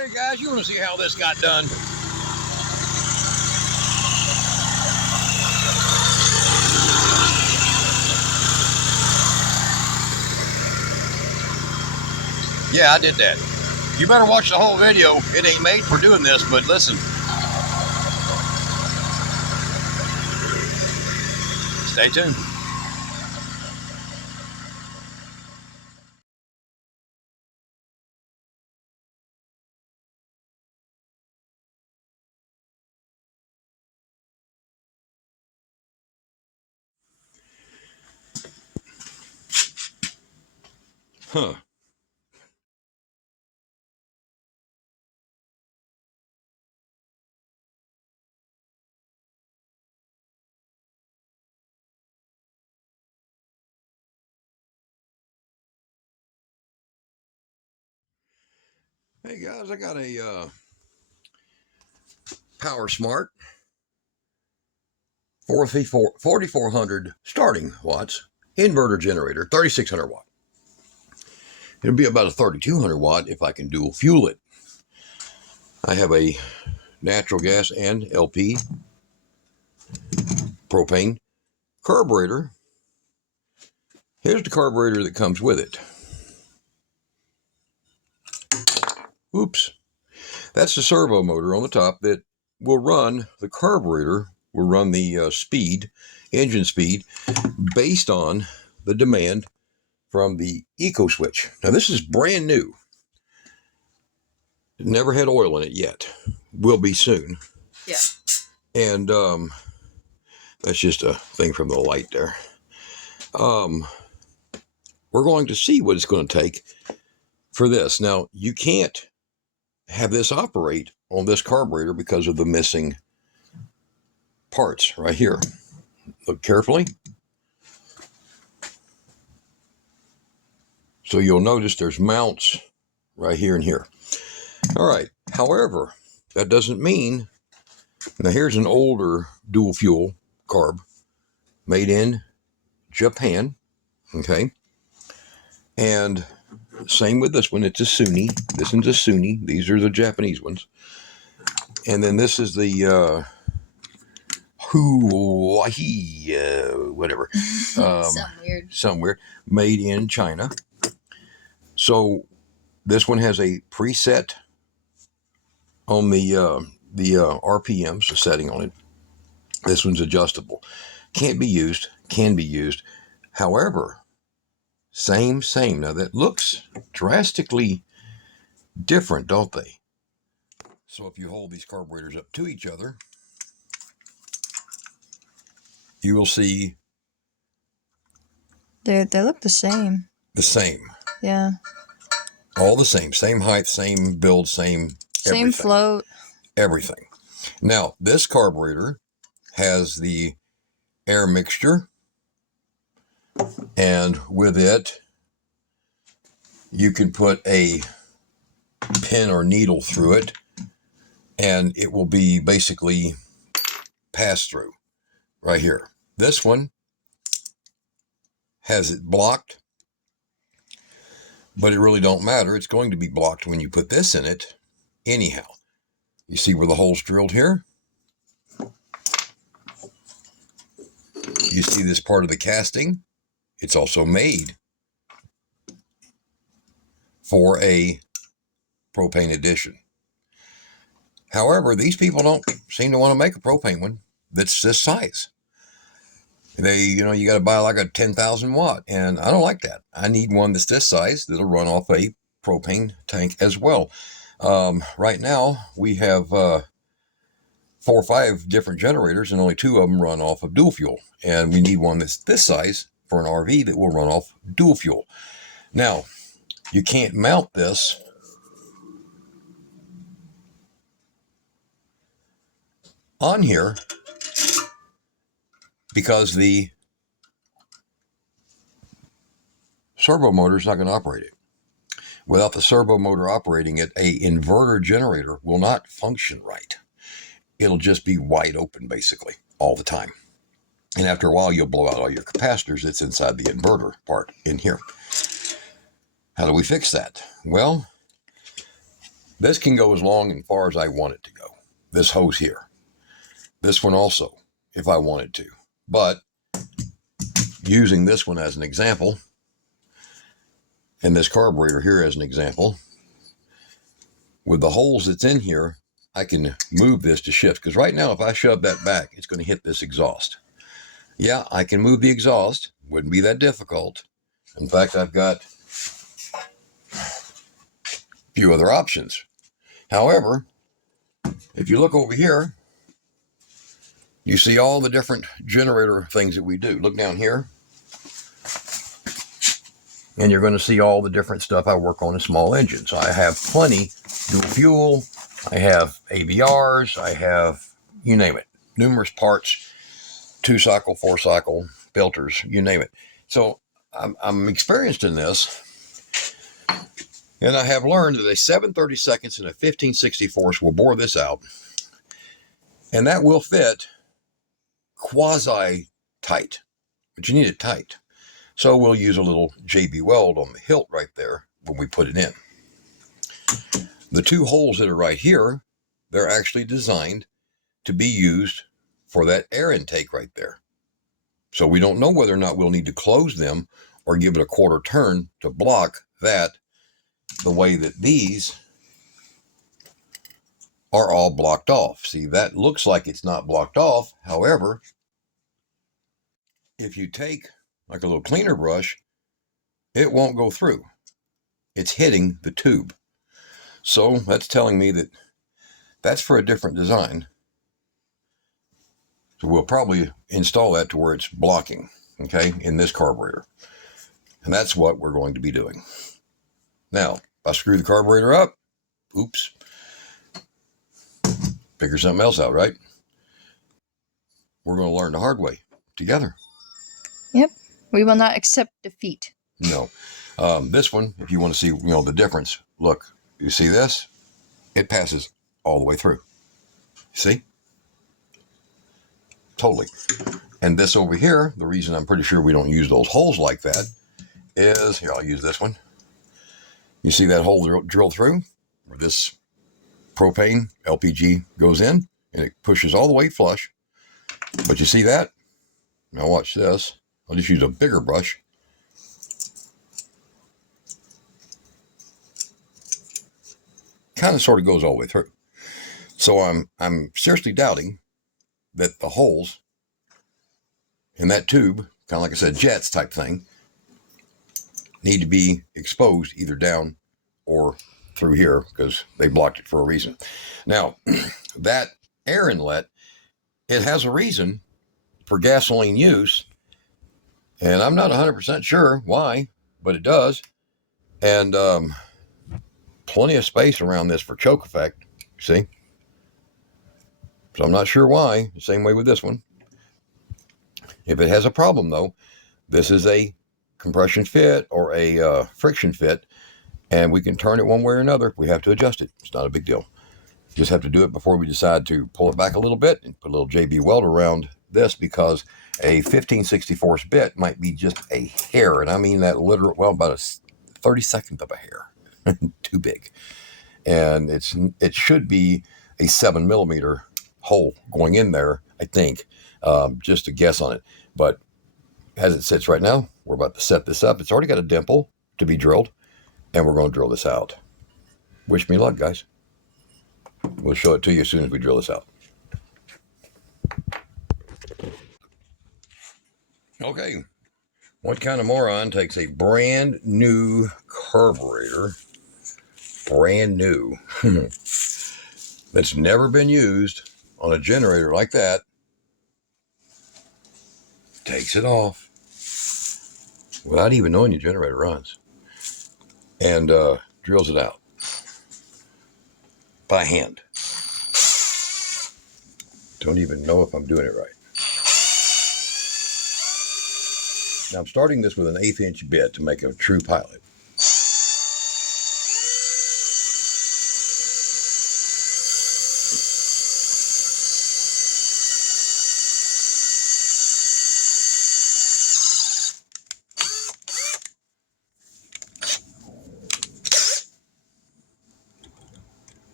Hey guys, you want to see how this got done? Yeah, I did that. You better watch the whole video. It ain't made for doing this, but listen. Stay tuned. Huh. Hey guys, I got a Power Smart 4400 starting watts inverter generator, 3600 watt. It'll be about a 3200 watt if I can dual fuel it. I have a natural gas and LP propane carburetor. Here's the carburetor that comes with it. Oops. That's the servo motor on the top that will run the carburetor, will run the engine speed, based on the demand from the eco switch. Now this is brand new. Never had oil in it yet. Will be soon. Yeah. And that's just a thing from the light there. We're going to see what it's going to take for this. Now, you can't have this operate on this carburetor because of the missing parts right here. Look carefully. So you'll notice there's mounts right here and here. All right. However, that doesn't mean, now here's an older dual fuel carb made in Japan. Okay. And same with this one. It's a Sunni. This one's a Sunni. These are the Japanese ones. And then this is the whatever. Something weird. Made in China. So this one has a preset on the RPMs, the setting on it. This one's adjustable. Can't be used. Can be used. However, same. Now that looks drastically different, don't they? So if you hold these carburetors up to each other, you will see they look the same. The same. Yeah. All the same. Same height, same build, same everything. Float. Everything. Now, this carburetor has the air mixture, and with it, you can put a pin or needle through it, and it will be basically pass through right here. This one has it blocked, but it really don't matter. It's going to be blocked when you put this in it anyhow. You see where the hole's drilled here? You see this part of the casting? It's also made for a propane edition. However, these people don't seem to want to make a propane one that's this size. You got to buy like a 10,000 watt, and I don't like that. I need one that's this size that'll run off a propane tank as well. Right now, we have 4 or 5 different generators, and only 2 of them run off of dual fuel. And we need one that's this size for an RV that will run off dual fuel. Now, you can't mount this on here because the servo motor is not going to operate it. Without the servo motor operating it, a inverter generator will not function right. It'll just be wide open basically all the time. And after a while, you'll blow out all your capacitors that's inside the inverter part in here. How do we fix that? Well, This can go as long and far as I want it to go. This hose here. This one also, if I wanted to. But using this one as an example, and this carburetor here as an example, with the holes that's in here, I can move this to shift. Because right now, if I shove that back, it's going to hit this exhaust. Yeah, I can move the exhaust. Wouldn't be that difficult. In fact, I've got a few other options. However, if you look over here, you see all the different generator things that we do. Look down here, and you're going to see all the different stuff I work on in small engines. I have plenty dual fuel. I have AVRs. I have, you name it, numerous parts, 2-cycle, 4-cycle, filters, you name it. So I'm experienced in this. And I have learned that a 7/32 and a 15/64 will bore this out. And that will fit quasi tight, but you need it tight. So we'll use a little JB weld on the hilt right there when we put it in. The two holes that are right here, they're actually designed to be used for that air intake right there. So we don't know whether or not we'll need to close them or give it a quarter turn to block that, the way that these are all blocked off. See, that looks like it's not blocked off. However, if you take like a little cleaner brush, it won't go through. It's hitting the tube. So that's telling me that that's for a different design. So we'll probably install that to where it's blocking, okay, in this carburetor. And that's what we're going to be doing. Now, if I screw the carburetor up, oops, figure something else out, right? We're going to learn the hard way together. Yep. We will not accept defeat. No. This one, if you want to see, the difference, look, you see this? It passes all the way through. See? Totally. And this over here, the reason I'm pretty sure we don't use those holes like that is, here, I'll use this one. You see that hole drilled through where this propane LPG goes in, and it pushes all the way flush. But you see that? Now watch this. I'll just use a bigger brush. Kind of sort of goes all the way through. So I'm seriously doubting that the holes in that tube, kind of like I said, jets type thing, need to be exposed either down or through here, because they blocked it for a reason. Now, that air inlet, it has a reason for gasoline use, and I'm not 100% sure why, but it does. And plenty of space around this for choke effect, see? So I'm not sure why. The same way with this one. If it has a problem, though, this is a compression fit or a friction fit, and we can turn it one way or another if we have to adjust it. It's not a big deal. Just have to do it before we decide to pull it back a little bit and put a little JB weld around this, because a 15/64 bit might be just a hair, and I mean that literal, well, about a 32nd of a hair. Too big. And it should be a 7mm hole going in there, I think, just to guess on it. But as it sits right now, we're about to set this up. It's already got a dimple to be drilled, and we're going to drill this out. Wish me luck, guys. We'll show it to you as soon as we drill this out. Okay, what kind of moron takes a brand new carburetor, brand new, that's never been used on a generator like that, takes it off without even knowing your generator runs, and drills it out by hand. Don't even know if I'm doing it right. Now I'm starting this with an 1/8 inch bit to make a true pilot.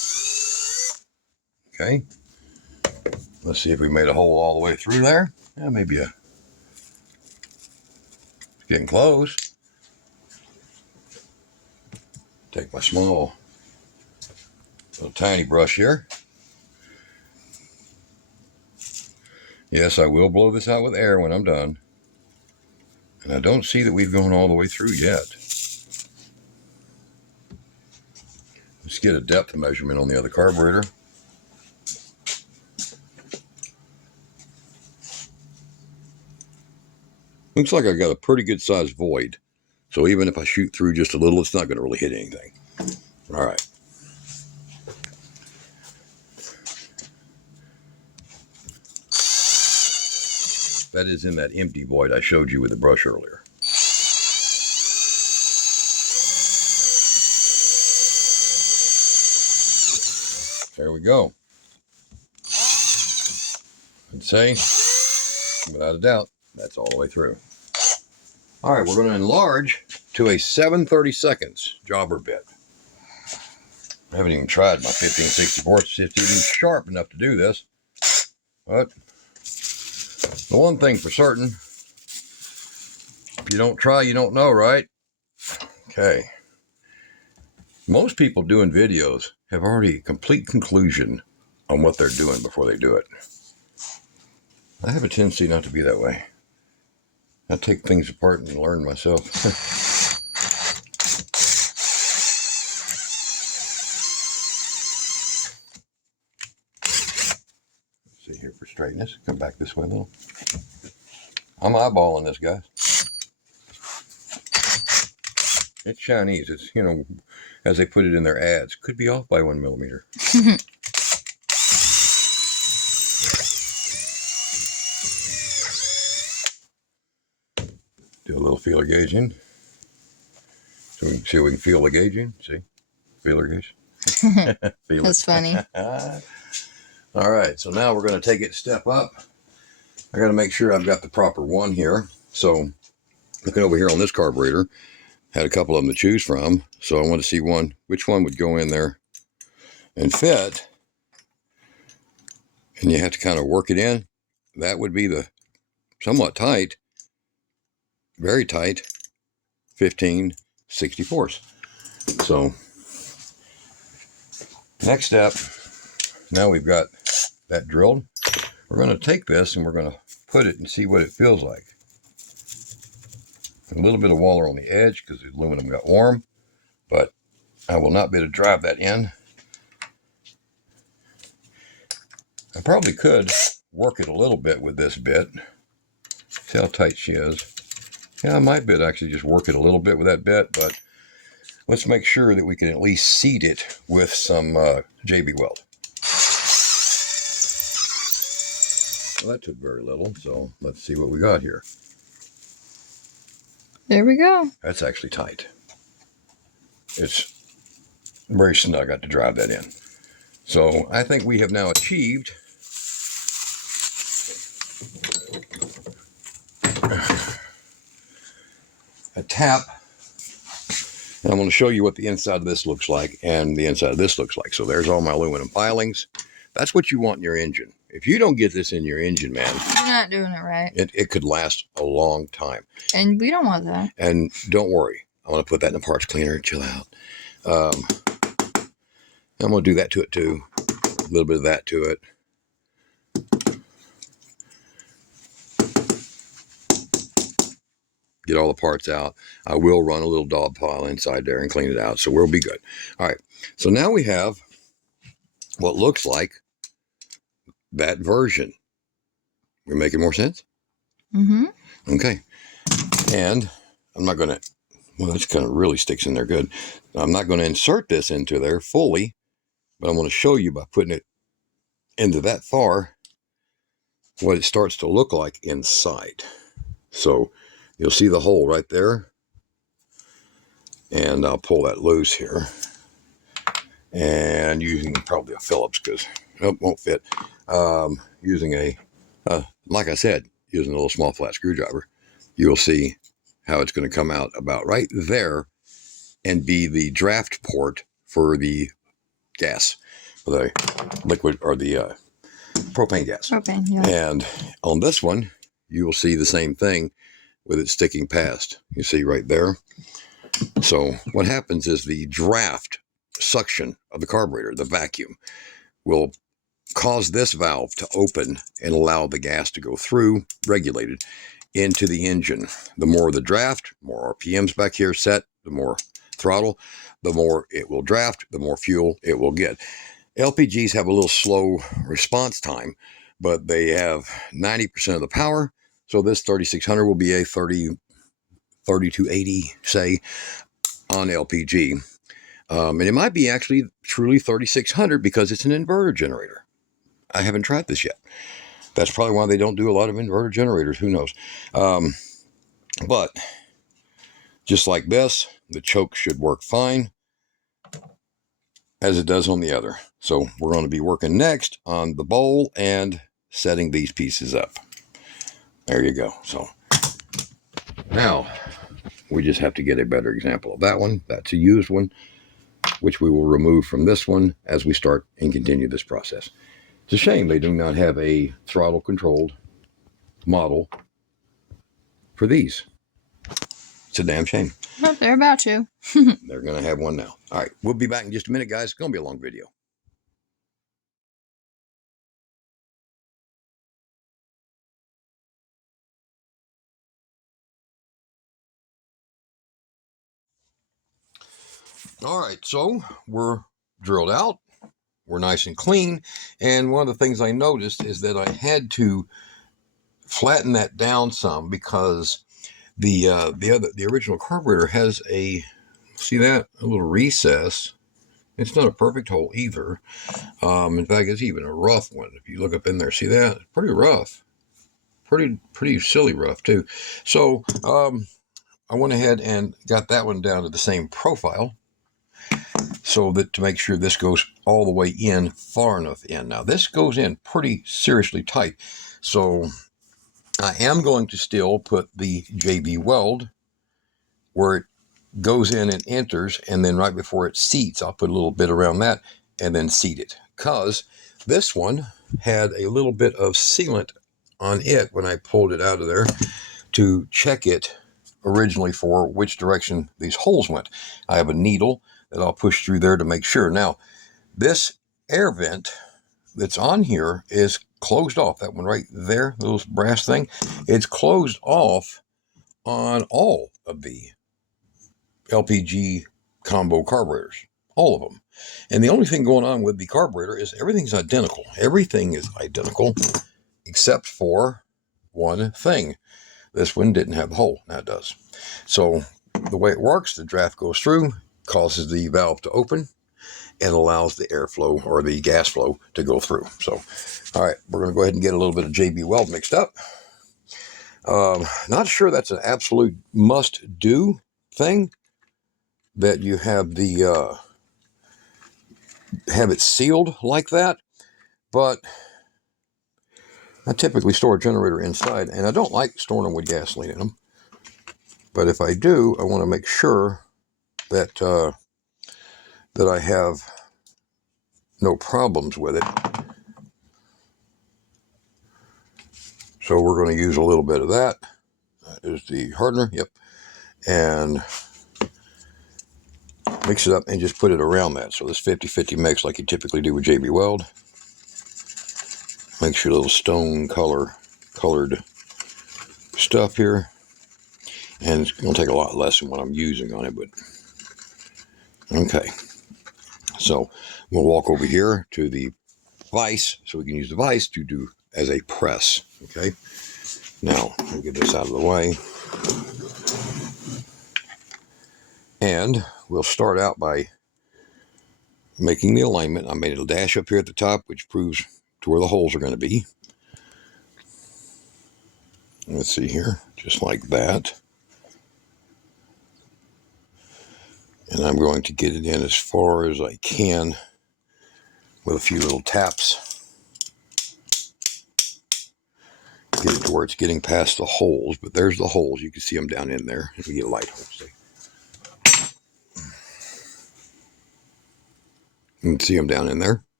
Okay. Let's see if we made a hole all the way through there. Yeah, maybe getting close. Take my small little tiny brush here. Yes, I will blow this out with air when I'm done. And I don't see that we've gone all the way through yet. Let's get a depth measurement on the other carburetor. Looks like I got a pretty good sized void. So even if I shoot through just a little, it's not going to really hit anything. All right. That is in that empty void I showed you with the brush earlier. There we go. I'd say, without a doubt, that's all the way through. All right, we're going to enlarge to a 7/32 jobber bit. I haven't even tried my 15/64. It's even sharp enough to do this. But the one thing for certain, if you don't try, you don't know, right? Okay. Most people doing videos have already a complete conclusion on what they're doing before they do it. I have a tendency not to be that way. I take things apart and learn myself. See here for straightness. Come back this way a little. I'm eyeballing this, guys. It's Chinese. It's, you know, as they put it in their ads, could be off by 1 millimeter. Do a little feeler gauging. So we can see if we can feel the gauging. See? Feeler gauge. That's funny. All right, so now we're going to take it a step up. I got to make sure I've got the proper one here. So looking over here on this carburetor, had a couple of them to choose from. So I want to see which one would go in there and fit. And you have to kind of work it in. That would be the somewhat tight, very tight, 15/64. So next step, now we've got that drilled. We're going to take this and we're going to put it and see what it feels like. A little bit of water on the edge because the aluminum got warm, but I will not be able to drive that in. I probably could work it a little bit with this bit. See how tight she is. Yeah, I might be able to actually just work it a little bit with that bit, but let's make sure that we can at least seat it with some JB Weld. Well, that took very little, so let's see what we got here. There we go. That's actually tight. It's very snug. I got to drive that in. So I think we have now achieved a tap. And I'm going to show you what the inside of this looks like and the inside of this looks like. So there's all my aluminum pilings. That's what you want in your engine. If you don't get this in your engine, man, You're not doing it right. it could last a long time. And we don't want that. And don't worry. I'm going to put that in the parts cleaner and chill out. I'm going to do that to it too. A little bit of that to it. Get all the parts out. I will run a little dog pile inside there and clean it out. So we'll be good. All right. So now we have what looks like that version. We're making more sense? Mm-hmm. Okay. And I'm not going to, well, this kind of really sticks in there good. I'm not going to insert this into there fully, but I'm going to show you by putting it into that far what it starts to look like inside. So you'll see the hole right there. And I'll pull that loose here. And using probably a Phillips because it won't fit. Using a, like I said, using a little small flat screwdriver, you'll see how it's going to come out about right there and be the draft port for the gas. the liquid or the propane gas. Propane, yeah. And on this one, you will see the same thing with it sticking past. You see right there. So what happens is the draft suction of the carburetor, the vacuum, will cause this valve to open and allow the gas to go through, regulated, into the engine. The more the draft, more RPMs back here set, the more throttle, the more it will draft, the more fuel it will get. LPGs have a little slow response time, but they have 90% of the power. So this 3600 will be a 3280, say, on LPG. And it might be actually truly 3600 because it's an inverter generator. I haven't tried this yet. That's probably why they don't do a lot of inverter generators. Who knows? But just like this, the choke should work fine as it does on the other. So we're going to be working next on the bowl and setting these pieces up. There you go. So now we just have to get a better example of that one. That's a used one, which we will remove from this one as we start and continue this process. It's a shame they do not have a throttle controlled model for these. It's a damn shame. Well, they're about to. They're going to have one now. All right, we'll be back in just a minute, guys. It's going to be a long video. All right, so we're drilled out. We're nice and clean. And one of the things I noticed is that I had to flatten that down some because the original carburetor has a, see that, a little recess. It's not a perfect hole either. In fact, it's even a rough one. If you look up in there, see that? It's pretty rough. Pretty silly rough too. So I went ahead and got that one down to the same profile, so that to make sure this goes all the way in, far enough in. Now this goes in pretty seriously tight, so I am going to still put the JB weld where it goes in and enters, and then right before it seats, I'll put a little bit around that and then seat it, because this one had a little bit of sealant on it when I pulled it out of there to check it originally for which direction these holes went. I have a needle that I'll push through there to make sure. Now, this air vent that's on here is closed off. That one right there, the little brass thing, it's closed off on all of the LPG combo carburetors, all of them. And the only thing going on with the carburetor is everything's identical. Everything is identical except for one thing. This one didn't have the hole. Now it does. So the way it works, the draft goes through, causes the valve to open, and allows the airflow or the gas flow to go through. So, all right, we're going to go ahead and get a little bit of JB weld mixed up. Not sure that's an absolute must-do thing, that you have the have it sealed like that, but I typically store a generator inside, and I don't like storing them with gasoline in them. But if I do, I want to make sure that that I have no problems with it. So we're going to use a little bit of that. That is the hardener, yep. And mix it up and just put it around that. So this 50-50 mix like you typically do with JB Weld. Makes your little stone colored stuff here. And it's going to take a lot less than what I'm using on it, but okay. So we'll walk over here to the vise, so we can use the vise to do as a press, okay? Now, we'll get this out of the way. And we'll start out by making the alignment. I made a dash up here at the top, which proves to where the holes are going to be. Let's see here, just like that. And I'm going to get it in as far as I can with a few little taps. Get it to where it's getting past the holes, but there's the holes. You can see them down in there. If we get a light hole, see. You can see them down in there.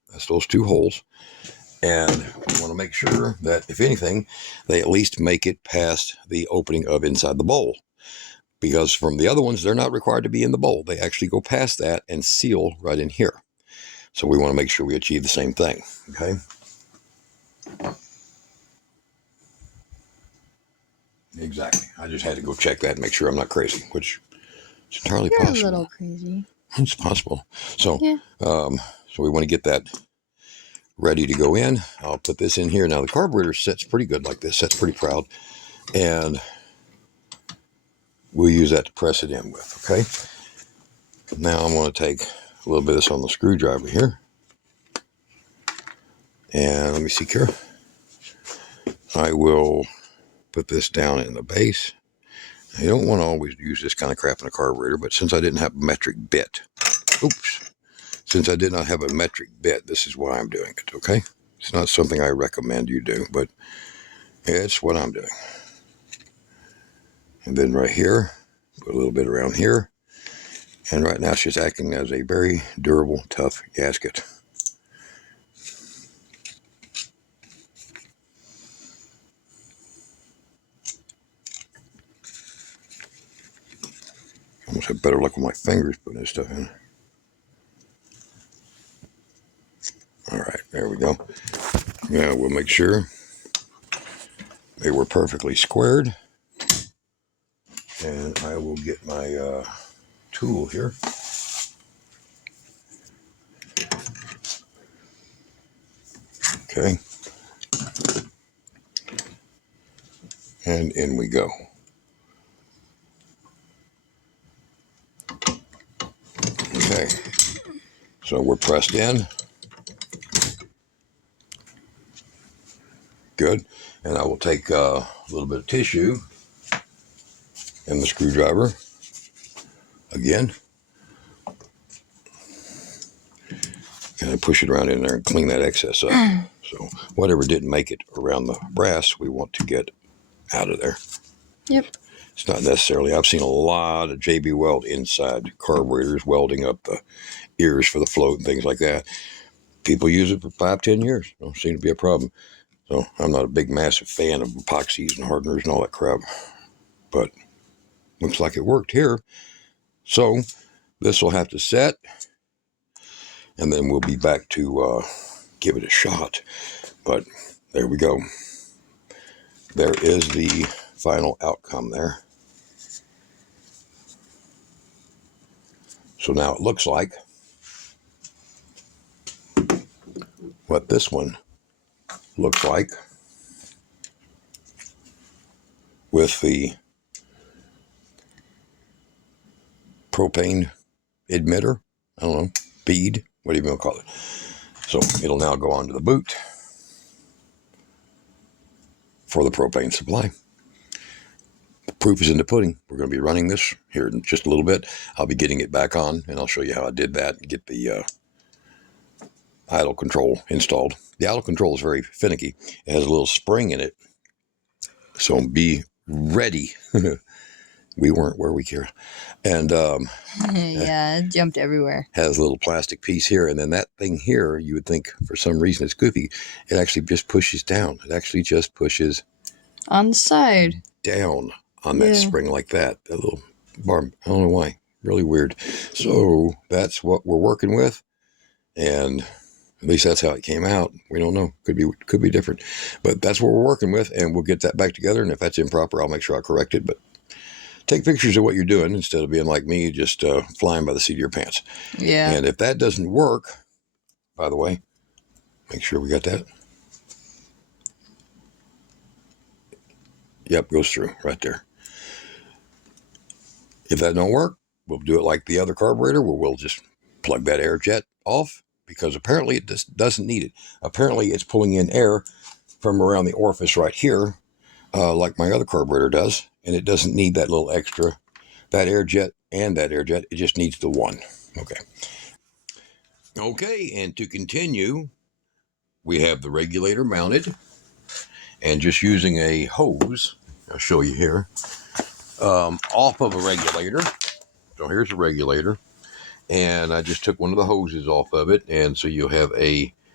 That's those two holes. And we want to make sure that, if anything, they at least make it past the opening of inside the bowl. Because from the other ones, they're not required to be in the bowl. They actually go past that and seal right in here. So we want to make sure we achieve the same thing, okay? Exactly. I just had to go check that and make sure I'm not crazy, which is entirely You're possible. a little crazy. It's possible. So, Yeah. so we want to get that ready to go in. I'll put this in here. Now the carburetor sets pretty good like this. Sets pretty proud. And we'll use that to press it in with, okay? Now I'm going to take a little bit of this on the screwdriver here. And let me see, Kara. I will put this down in the base. You don't want to always use this kind of crap in a carburetor, but since I didn't have a metric bit, since I did not have a metric bit, this is why I'm doing it, okay? It's not something I recommend you do, but it's what I'm doing. And then right here, put a little bit around here. And right now she's acting as a very durable, tough gasket. Almost have better luck with my fingers putting this stuff in. All right, there we go. Now we'll make sure they were perfectly squared. And I will get my tool here. Okay. And in we go. Okay. So we're pressed in. Good. And I will take a little bit of tissue and the screwdriver again. And I push it around in there and clean that excess up. So whatever didn't make it around the brass, we want to get out of there. Yep. It's not necessarily. I've seen a lot of JB Weld inside carburetors welding up the ears for the float and things like that. People use it for 5-10 years. Don't seem to be a problem. So I'm not a big, massive fan of epoxies and hardeners and all that crap. But looks like it worked here. So this will have to set. And then we'll be back to give it a shot. But there we go. There is the final outcome there. So now it looks like what this one looks like with the propane emitter. I don't know, bead, what do you want to call it? So it'll now go onto the boot for the propane supply. The proof is in the pudding. We're going to be running this here in just a little bit. I'll be getting it back on, and I'll show you how I did that and get the idle control installed. The idle control is very finicky. It has a little spring in it, so be ready. We weren't, were we, Kira? And Yeah, it jumped everywhere. has a little plastic piece here, and then that thing here, you would think for some reason it's goofy. It actually just pushes down. It actually just pushes On the side. down on that spring like that. That little bar. I don't know why. Really weird. So that's what we're working with, and at least that's how it came out. We don't know. Could be different, but that's what we're working with, and we'll get that back together. And if that's improper, I'll make sure I correct it. But take pictures of what you're doing instead of being like me, just flying by the seat of your pants. Yeah. And if that doesn't work, by the way, make sure we got that. Yep, goes through right there. If that don't work, we'll do it like the other carburetor, where we'll just plug that air jet off, because apparently it just doesn't need it. Apparently it's pulling in air from around the orifice right here, like my other carburetor does, and it doesn't need that little extra, that air jet and that air jet. It just needs the one. Okay, and to continue, we have the regulator mounted, and just using a hose, I'll show you here, off of a regulator. So here's the regulator, and I just took one of the hoses off of it, and so you'll have a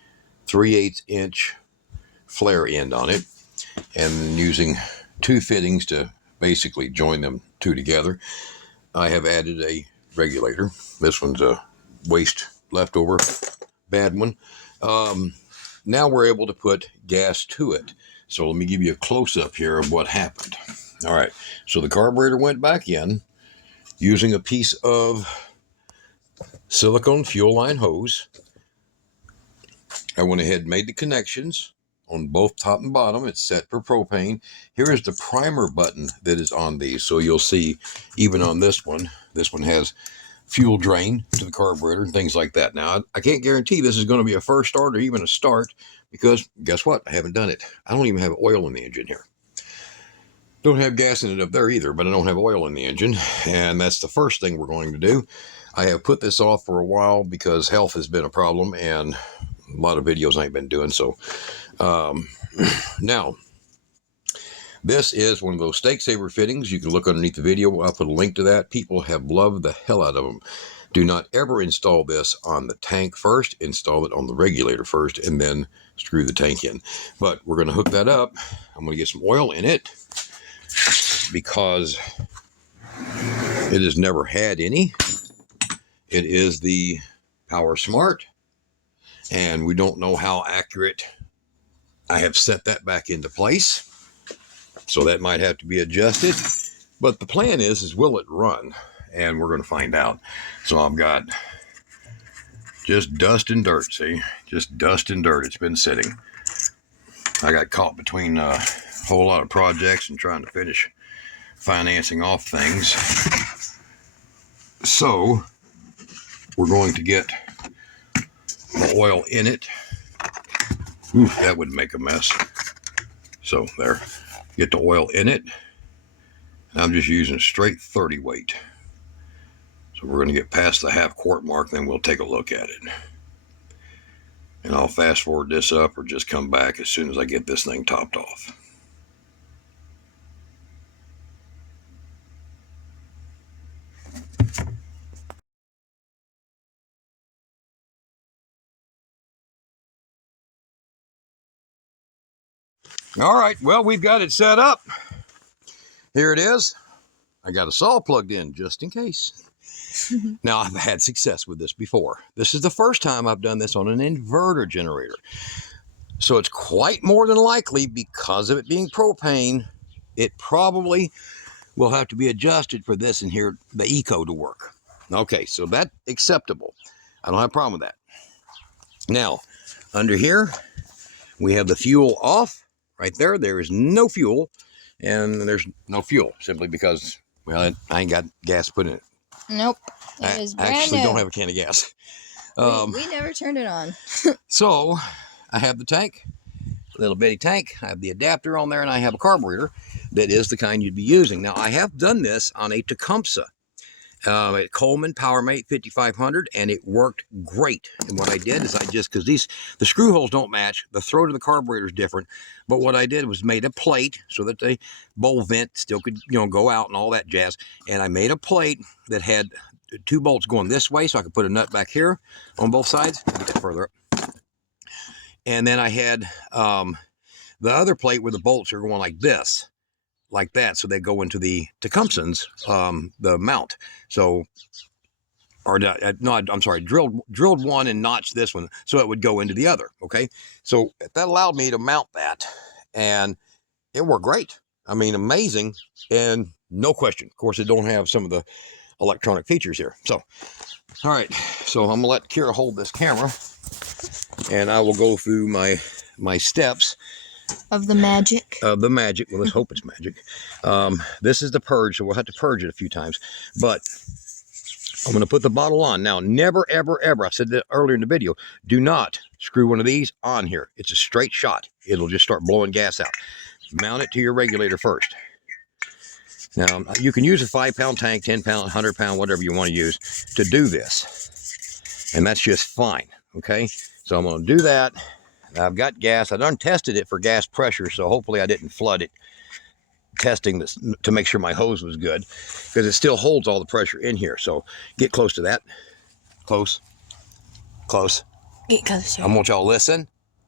3/8 inch flare end on it, and using 2 fittings to basically join them 2 together. I have added a regulator. This one's a waste leftover, bad one. Now we're able to put gas to it. So let me give you a close-up here of what happened. All right, so the carburetor went back in using a piece of silicone fuel line hose. I went ahead and made the connections on both top and bottom. It's set for propane. Here is the primer button that is on these. So you'll see even on this one has fuel drain to the carburetor and things like that. Now, I can't guarantee this is going to be a first start or even a start, because guess what? I haven't done it. I don't even have oil in the engine here. Don't have gas in it up there either, but I don't have oil in the engine. And that's the first thing we're going to do. I have put this off for a while because health has been a problem and a lot of videos I ain't been doing. So now, this is one of those stake saver fittings. You can look underneath the video. I'll put a link to that. People have loved the hell out of them. Do not ever install this on the tank first. Install it on the regulator first and then screw the tank in. But we're going to hook that up. I'm going to get some oil in it because it has never had any. It is the Power Smart, and we don't know how accurate I have set that back into place. So that might have to be adjusted. But the plan is will it run? And we're going to find out. So I've got just dust and dirt, see? Just dust and dirt. It's been sitting. I got caught between a whole lot of projects and trying to finish financing off things. So we're going to get the oil in it. Ooh, that would make a mess. So there. Get the oil in it. I'm just using straight 30 weight. So we're going to get past the half quart mark, then we'll take a look at it. And I'll fast forward this up or just come back as soon as I get this thing topped off. All right, well, we've got it set up. Here it is. I got a saw plugged in just in case. Now, I've had success with this before. This is the first time I've done this on an inverter generator. So it's quite more than likely, because of it being propane, it probably will have to be adjusted for this in here, the eco, to work. Okay, so that's acceptable. I don't have a problem with that. Now, under here, we have the fuel off. Right there, there is no fuel, and there's no fuel simply because, well, I ain't got gas put in it. Nope. It is brand actually new. Don't have a can of gas. We never turned it on. So I have the tank, little bitty tank. I have the adapter on there, and I have a carburetor that is the kind you'd be using. Now, I have done this on a Tecumseh at Coleman PowerMate 5500, and it worked great. And what I did is because the screw holes don't match, the throat of the carburetor is different. But what I did was made a plate so that the bowl vent still could, go out and all that jazz. And I made a plate that had 2 bolts going this way, so I could put a nut back here on both sides. Get that further up. And then I had the other plate where the bolts are going like this. Like that, so they go into the Tecumseh's, the mount. So, or no, I'm sorry, drilled one and notched this one, so it would go into the other. Okay, so that allowed me to mount that, and it worked great. I mean, amazing, and no question. Of course, it don't have some of the electronic features here. So, all right, so I'm gonna let Kira hold this camera, and I will go through my steps. Of the magic. Well, let's hope it's magic. This is the purge, so we'll have to purge it a few times. But I'm going to put the bottle on. Now, never, ever, ever, I said that earlier in the video, do not screw one of these on here. It's a straight shot. It'll just start blowing gas out. Mount it to your regulator first. Now, you can use a 5-pound tank, 10-pound, 100-pound, whatever you want to use to do this. And that's just fine, okay? So I'm going to do that. I've got gas. I done tested it for gas pressure, so hopefully I didn't flood it testing this to make sure my hose was good, because it still holds all the pressure in here. So get close to that. Close. Get closer. I want y'all to listen.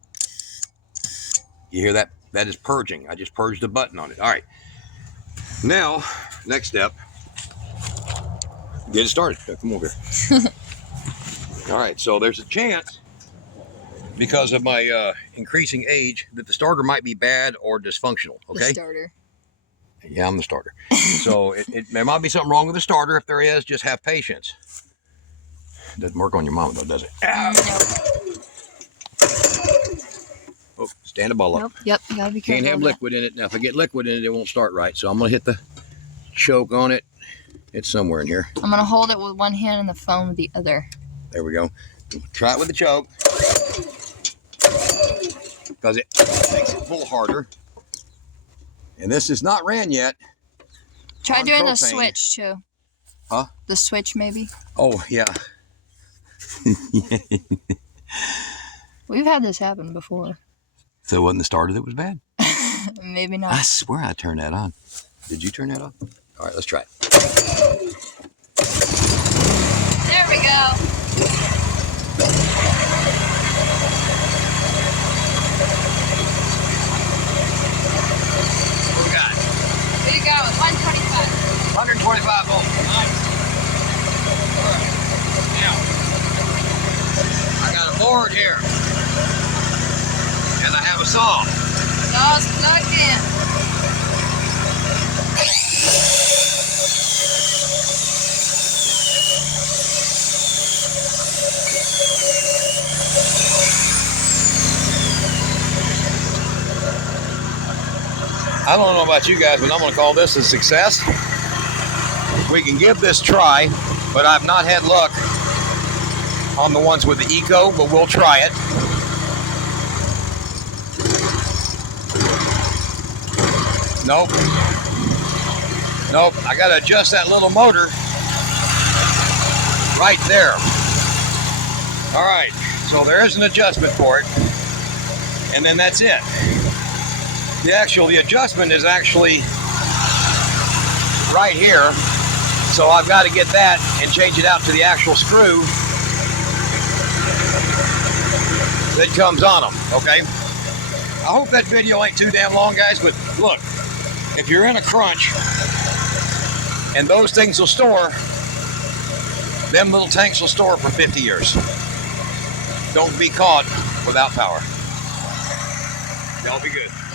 You hear that? That is purging. I just purged the button on it. All right. Now, next step, get it started. Come over here. All right, so there's a chance, because of my increasing age, that the starter might be bad or dysfunctional, okay? The starter. Yeah, I'm the starter. So there might be something wrong with the starter. If there is, just have patience. Doesn't work on your mama, though, does it? Oh, stand the ball up. Nope. Yep, you gotta be careful. Can't have liquid in it. Now, if I get liquid in it, it won't start right. So I'm going to hit the choke on it. It's somewhere in here. I'm gonna hold it with one hand and the phone with the other. There we go. Try it with the choke, because it makes it pull harder. And this is not ran yet. Try doing the propane. switch too. Huh? The switch maybe. Oh, yeah. We've had this happen before. So it wasn't the starter that was bad? Maybe not. I swear I turned that on. Did you turn that on? All right, let's try it. There we go. What we got? There you go. 125. 125 volts. Nice. All right. Now, I got a board here. And I have a saw. Saw's plugged in. I don't know about you guys, but I'm going to call this a success. We can give this a try, but I've not had luck on the ones with the Eco, but we'll try it. Nope. Nope. I got to adjust that little motor right there. All right. So there is an adjustment for it. And then that's it. The adjustment is actually right here. So I've got to get that and change it out to the actual screw that comes on them. Okay. I hope that video ain't too damn long, guys, but look, if you're in a crunch and those things will store, them little tanks will store for 50 years. Don't be caught without power. Y'all be good.